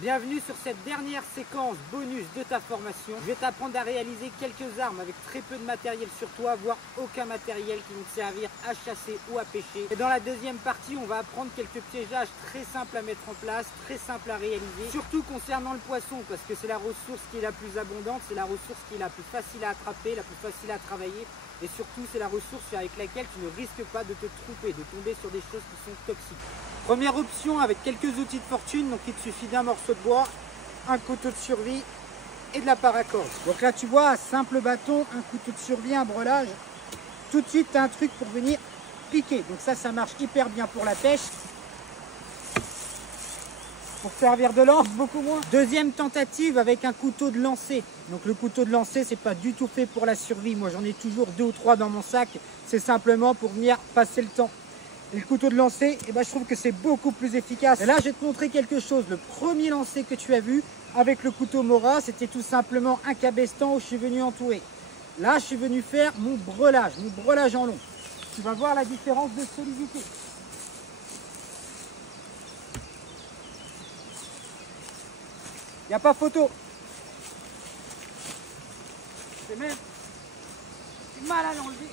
Bienvenue sur cette dernière séquence bonus de ta formation. Je vais t'apprendre à réaliser quelques armes avec très peu de matériel sur toi, voire aucun matériel qui vont te servir à chasser ou à pêcher. Et dans la deuxième partie, on va apprendre quelques piégeages très simples à mettre en place, très simples à réaliser. Surtout concernant le poisson, parce que c'est la ressource qui est la plus abondante, c'est la ressource qui est la plus facile à attraper, la plus facile à travailler. Et surtout, c'est la ressource avec laquelle tu ne risques pas de te tromper, de tomber sur des choses qui sont toxiques. Première option avec quelques outils de fortune, donc il te suffit d'un morceau de bois, un couteau de survie et de la paracorde. Donc là tu vois, un simple bâton, un couteau de survie, un brelage, tout de suite tu as un truc pour venir piquer. Donc ça marche hyper bien pour la pêche. Pour servir de lance, beaucoup moins. Deuxième tentative avec un couteau de lancer. Donc le couteau de lancer, c'est pas du tout fait pour la survie. Moi j'en ai toujours 2 ou 3 dans mon sac. C'est simplement pour venir passer le temps. Et le couteau de lancer, je trouve que c'est beaucoup plus efficace. Et là, je vais te montrer quelque chose. Le premier lancer que tu as vu avec le couteau Mora, c'était tout simplement un cabestan où je suis venu entourer. Là, je suis venu faire mon brelage en long. Tu vas voir la différence de solidité. Il n'y a pas photo. C'est même mal à l'enlever.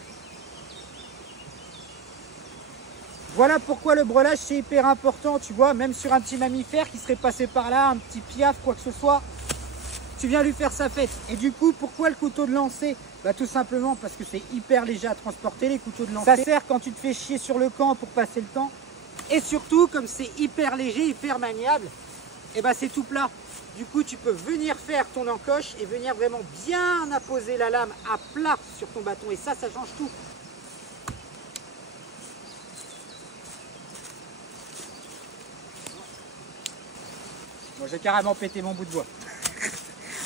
Voilà pourquoi le brelage c'est hyper important, tu vois, même sur un petit mammifère qui serait passé par là, un petit piaf, quoi que ce soit, tu viens lui faire sa fête. Et du coup, pourquoi le couteau de lancer? Tout simplement parce que c'est hyper léger à transporter les couteaux de lancer. Ça sert quand tu te fais chier sur le camp pour passer le temps. Et surtout, comme c'est hyper léger, hyper maniable, c'est tout plat. Du coup, tu peux venir faire ton encoche et venir vraiment bien apposer la lame à plat sur ton bâton. Et ça change tout. Moi, j'ai carrément pété mon bout de bois.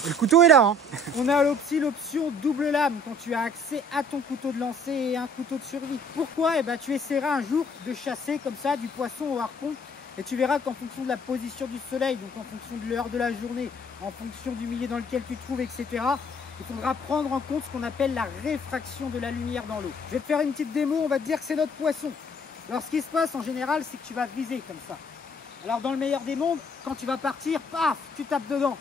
Et le couteau est là. Hein. On a aussi l'option double lame quand tu as accès à ton couteau de lancer et un couteau de survie. Pourquoi? Tu essaieras un jour de chasser comme ça du poisson au harpon. Et tu verras qu'en fonction de la position du soleil, donc en fonction de l'heure de la journée, en fonction du milieu dans lequel tu te trouves, etc., il faudra prendre en compte ce qu'on appelle la réfraction de la lumière dans l'eau. Je vais te faire une petite démo, on va te dire que c'est notre poisson. Alors ce qui se passe en général, c'est que tu vas viser comme ça. Alors dans le meilleur des mondes, quand tu vas partir, paf, tu tapes dedans.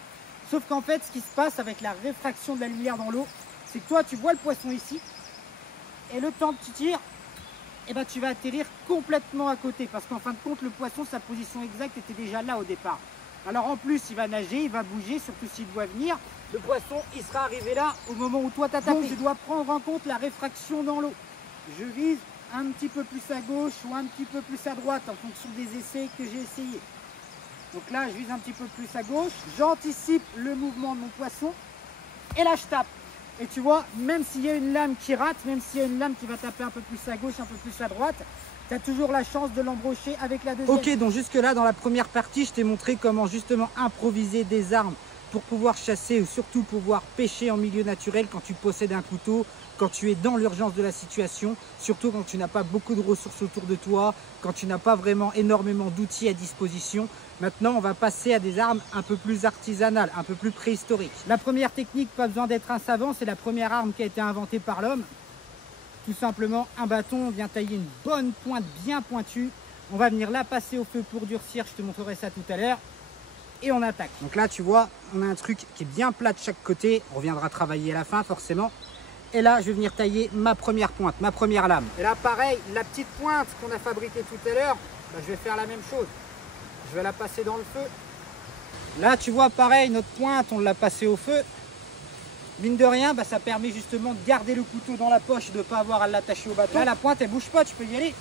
Sauf qu'en fait, ce qui se passe avec la réfraction de la lumière dans l'eau, c'est que toi, tu vois le poisson ici, et le temps que tu tires, tu vas atterrir complètement à côté. Parce qu'en fin de compte, le poisson, sa position exacte était déjà là au départ. Alors en plus, il va nager, il va bouger, surtout s'il doit venir. Le poisson, il sera arrivé là au moment où toi, tu as tapé. Donc, tu dois prendre en compte la réfraction dans l'eau. Je vise un petit peu plus à gauche ou un petit peu plus à droite en fonction des essais que j'ai essayés. Donc là, je vise un petit peu plus à gauche, j'anticipe le mouvement de mon poisson et là, je tape. Et tu vois, même s'il y a une lame qui rate, même s'il y a une lame qui va taper un peu plus à gauche, un peu plus à droite, tu as toujours la chance de l'embrocher avec la deuxième. Ok, donc jusque là, dans la première partie, je t'ai montré comment justement improviser des armes pour pouvoir chasser ou surtout pouvoir pêcher en milieu naturel quand tu possèdes un couteau, quand tu es dans l'urgence de la situation, surtout quand tu n'as pas beaucoup de ressources autour de toi, quand tu n'as pas vraiment énormément d'outils à disposition. Maintenant, on va passer à des armes un peu plus artisanales, un peu plus préhistoriques. La première technique, pas besoin d'être un savant, c'est la première arme qui a été inventée par l'homme. Tout simplement, un bâton, on vient tailler une bonne pointe bien pointue. On va venir la passer au feu pour durcir, je te montrerai ça tout à l'heure. Et on attaque. Donc là, tu vois, on a un truc qui est bien plat de chaque côté. On reviendra travailler à la fin, forcément. Et là, je vais venir tailler ma première pointe, ma première lame. Et là, pareil, la petite pointe qu'on a fabriquée tout à l'heure, je vais faire la même chose. Je vais la passer dans le feu. Là, tu vois, pareil, notre pointe, on l'a passée au feu. Mine de rien, ça permet justement de garder le couteau dans la poche, de ne pas avoir à l'attacher au bâton. Là, la pointe, elle bouge pas, tu peux y aller.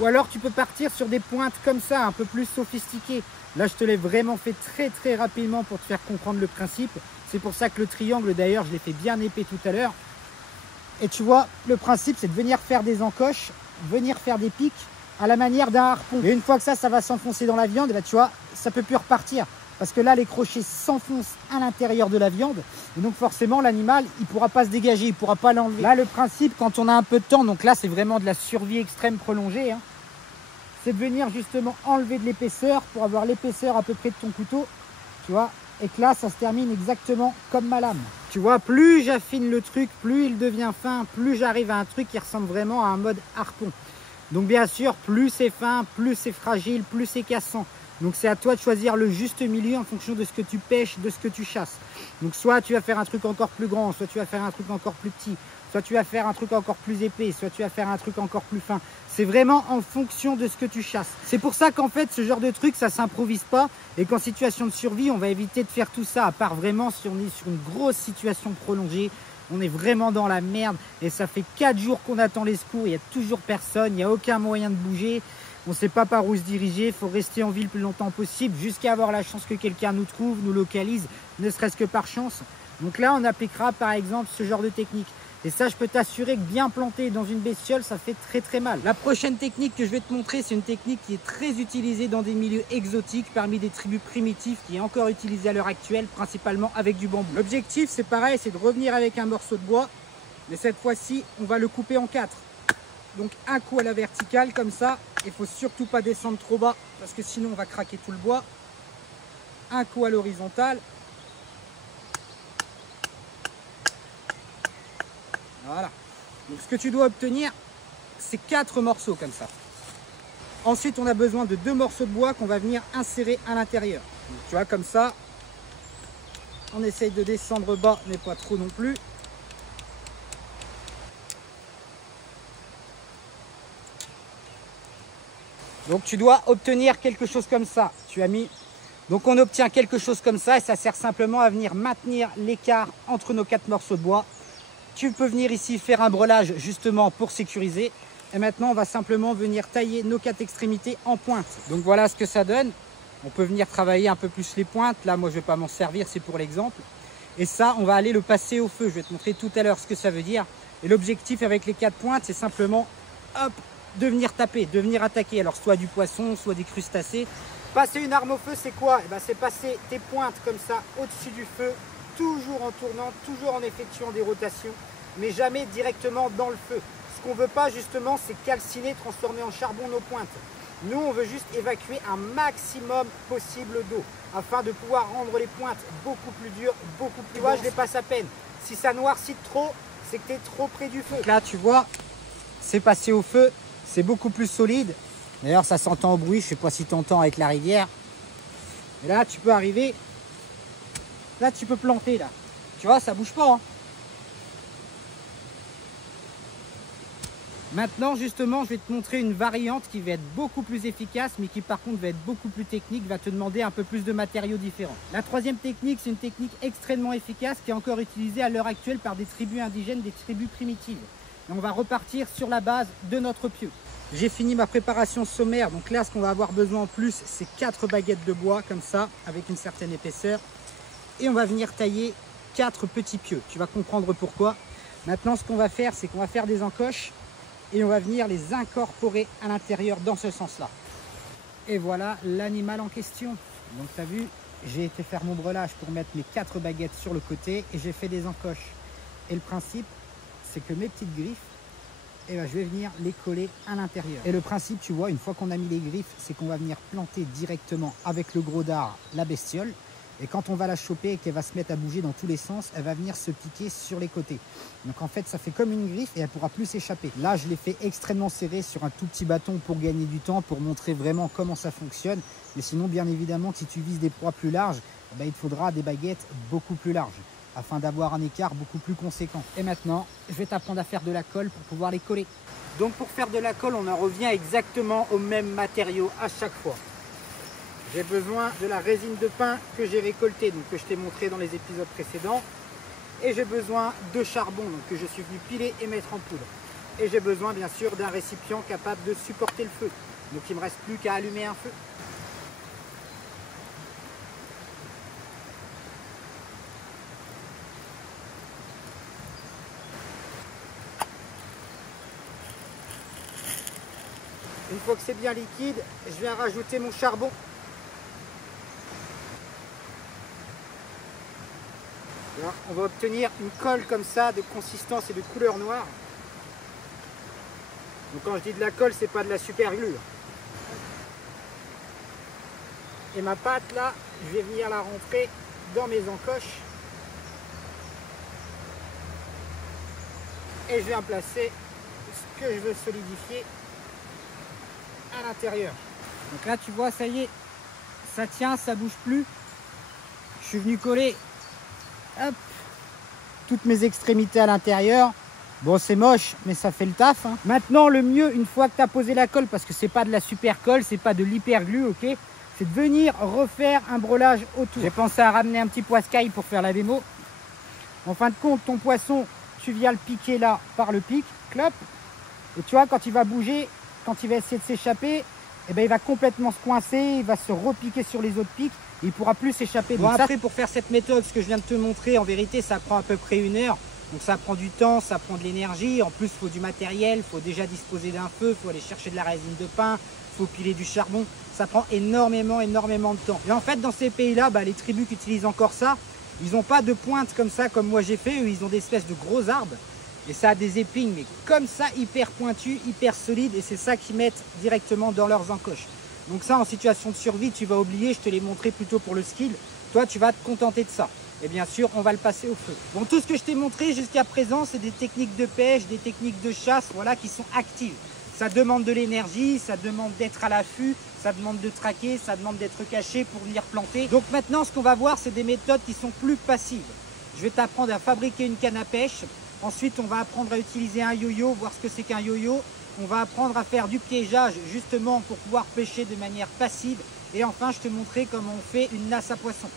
Ou alors, tu peux partir sur des pointes comme ça, un peu plus sophistiquées. Là, je te l'ai vraiment fait très rapidement pour te faire comprendre le principe. C'est pour ça que le triangle, d'ailleurs, je l'ai fait bien épais tout à l'heure. Et tu vois, le principe, c'est de venir faire des encoches, venir faire des pics à la manière d'un harpon. Et une fois que ça va s'enfoncer dans la viande, tu vois, ça peut plus repartir. Parce que là, les crochets s'enfoncent à l'intérieur de la viande. Et donc, forcément, l'animal, il ne pourra pas se dégager, il ne pourra pas l'enlever. Là, le principe, quand on a un peu de temps, donc là, c'est vraiment de la survie extrême prolongée, hein, c'est de venir justement enlever de l'épaisseur pour avoir l'épaisseur à peu près de ton couteau, tu vois, et que là, ça se termine exactement comme ma lame. Tu vois, plus j'affine le truc, plus il devient fin, plus j'arrive à un truc qui ressemble vraiment à un mode harpon. Donc bien sûr, plus c'est fin, plus c'est fragile, plus c'est cassant. Donc c'est à toi de choisir le juste milieu en fonction de ce que tu pêches, de ce que tu chasses. Donc soit tu vas faire un truc encore plus grand, soit tu vas faire un truc encore plus petit, soit tu vas faire un truc encore plus épais, soit tu vas faire un truc encore plus fin. C'est vraiment en fonction de ce que tu chasses. C'est pour ça qu'en fait ce genre de truc ça s'improvise pas et qu'en situation de survie on va éviter de faire tout ça, à part vraiment si on est sur une grosse situation prolongée. On est vraiment dans la merde et ça fait 4 jours qu'on attend les secours, il n'y a toujours personne, il n'y a aucun moyen de bouger. On ne sait pas par où se diriger, il faut rester en ville le plus longtemps possible jusqu'à avoir la chance que quelqu'un nous trouve, nous localise, ne serait-ce que par chance. Donc là, on appliquera par exemple ce genre de technique. Et ça, je peux t'assurer que bien planté dans une bestiole, ça fait très très mal. La prochaine technique que je vais te montrer, c'est une technique qui est très utilisée dans des milieux exotiques, parmi des tribus primitives, qui est encore utilisée à l'heure actuelle, principalement avec du bambou. L'objectif, c'est pareil, c'est de revenir avec un morceau de bois, mais cette fois-ci, on va le couper en 4. Donc un coup à la verticale comme ça, il ne faut surtout pas descendre trop bas parce que sinon on va craquer tout le bois. Un coup à l'horizontale. Voilà. Donc ce que tu dois obtenir, c'est 4 morceaux comme ça. Ensuite on a besoin de 2 morceaux de bois qu'on va venir insérer à l'intérieur. Tu vois, comme ça, on essaye de descendre bas mais pas trop non plus. Donc tu dois obtenir quelque chose comme ça. Tu as mis. Donc on obtient quelque chose comme ça et ça sert simplement à venir maintenir l'écart entre nos 4 morceaux de bois. Tu peux venir ici faire un breulage justement pour sécuriser. Et maintenant on va simplement venir tailler nos 4 extrémités en pointe. Donc voilà ce que ça donne. On peut venir travailler un peu plus les pointes. Là moi je ne vais pas m'en servir, c'est pour l'exemple. Et ça on va aller le passer au feu. Je vais te montrer tout à l'heure ce que ça veut dire. Et l'objectif avec les 4 pointes, c'est simplement hop, de venir taper, de venir attaquer, alors soit du poisson, soit des crustacés. Passer une arme au feu, c'est quoi? C'est passer tes pointes comme ça au-dessus du feu, toujours en tournant, toujours en effectuant des rotations, mais jamais directement dans le feu. Ce qu'on ne veut pas justement, c'est calciner, transformer en charbon nos pointes. Nous, on veut juste évacuer un maximum possible d'eau, afin de pouvoir rendre les pointes beaucoup plus dures, beaucoup plus denses. Je les passe à peine. Si ça noircit trop, c'est que tu es trop près du feu. Donc là, tu vois, c'est passé au feu. C'est beaucoup plus solide. D'ailleurs, ça s'entend au bruit. Je ne sais pas si tu entends avec la rivière. Et là, tu peux arriver. Là, tu peux planter. Là. Tu vois, ça ne bouge pas. Hein. Maintenant, justement, je vais te montrer une variante qui va être beaucoup plus efficace, mais qui par contre va être beaucoup plus technique, va te demander un peu plus de matériaux différents. La troisième technique, c'est une technique extrêmement efficace qui est encore utilisée à l'heure actuelle par des tribus indigènes, des tribus primitives. Et on va repartir sur la base de notre pieu. J'ai fini ma préparation sommaire, donc là ce qu'on va avoir besoin en plus, c'est 4 baguettes de bois comme ça, avec une certaine épaisseur. Et on va venir tailler 4 petits pieux. Tu vas comprendre pourquoi. Maintenant ce qu'on va faire, c'est qu'on va faire des encoches et on va venir les incorporer à l'intérieur dans ce sens-là. Et voilà l'animal en question. Donc tu as vu, j'ai été faire mon breulage pour mettre mes 4 baguettes sur le côté et j'ai fait des encoches. Et le principe, c'est que mes petites griffes, je vais venir les coller à l'intérieur. Et le principe, tu vois, une fois qu'on a mis les griffes, c'est qu'on va venir planter directement avec le gros dard la bestiole. Et quand on va la choper et qu'elle va se mettre à bouger dans tous les sens, elle va venir se piquer sur les côtés. Donc en fait, ça fait comme une griffe et elle ne pourra plus s'échapper. Là, je l'ai fait extrêmement serré sur un tout petit bâton pour gagner du temps, pour montrer vraiment comment ça fonctionne. Mais sinon, bien évidemment, si tu vises des proies plus larges, il te faudra des baguettes beaucoup plus larges, afin d'avoir un écart beaucoup plus conséquent. Et maintenant, je vais t'apprendre à faire de la colle pour pouvoir les coller. Donc pour faire de la colle, on en revient exactement au même matériau à chaque fois. J'ai besoin de la résine de pin que j'ai récoltée, donc que je t'ai montré dans les épisodes précédents. Et j'ai besoin de charbon, donc que je suis venu piler et mettre en poudre. Et j'ai besoin bien sûr d'un récipient capable de supporter le feu. Donc il ne me reste plus qu'à allumer un feu. Une fois que c'est bien liquide, je viens rajouter mon charbon. Là, on va obtenir une colle comme ça, de consistance et de couleur noire. Donc quand je dis de la colle, c'est pas de la super glue. Et ma pâte là, je vais venir la rentrer dans mes encoches. Et je viens placer ce que je veux solidifier à l'intérieur. Donc là tu vois, ça y est, ça tient, ça bouge plus. Je suis venu coller, hop, toutes mes extrémités à l'intérieur. Bon, c'est moche, mais ça fait le taf, hein. Maintenant, le mieux, une fois que tu as posé la colle, parce que c'est pas de la super colle, c'est pas de l'hyper glue, ok, c'est de venir refaire un breulage autour. J'ai pensé à ramener un petit poiscaille pour faire la démo. En fin de compte, ton poisson, tu viens le piquer là par le pic, clop. Et tu vois, quand il va bouger, quand il va essayer de s'échapper, eh ben, il va complètement se coincer, il va se repiquer sur les autres pics, et il ne pourra plus s'échapper. Bon, après, pour faire cette méthode, ce que je viens de te montrer, en vérité, ça prend à peu près 1 heure. Donc ça prend du temps, ça prend de l'énergie. En plus, il faut du matériel, il faut déjà disposer d'un feu, il faut aller chercher de la résine de pin, il faut piler du charbon. Ça prend énormément de temps. Et en fait, dans ces pays-là, les tribus qui utilisent encore ça, ils n'ont pas de pointe comme ça, comme moi j'ai fait. Eux, ils ont des espèces de gros arbres. Et ça a des épines, mais comme ça, hyper pointues, hyper solides. Et c'est ça qu'ils mettent directement dans leurs encoches. Donc ça, en situation de survie, tu vas oublier. Je te l'ai montré plutôt pour le skill. Toi, tu vas te contenter de ça. Et bien sûr, on va le passer au feu. Bon, tout ce que je t'ai montré jusqu'à présent, c'est des techniques de pêche, des techniques de chasse, voilà, qui sont actives. Ça demande de l'énergie, ça demande d'être à l'affût, ça demande de traquer, ça demande d'être caché pour venir planter. Donc maintenant, ce qu'on va voir, c'est des méthodes qui sont plus passives. Je vais t'apprendre à fabriquer une canne à pêche. Ensuite, on va apprendre à utiliser un yo-yo, voir ce que c'est qu'un yo-yo. On va apprendre à faire du piégeage, justement, pour pouvoir pêcher de manière passive. Et enfin, je te montrerai comment on fait une nasse à poisson.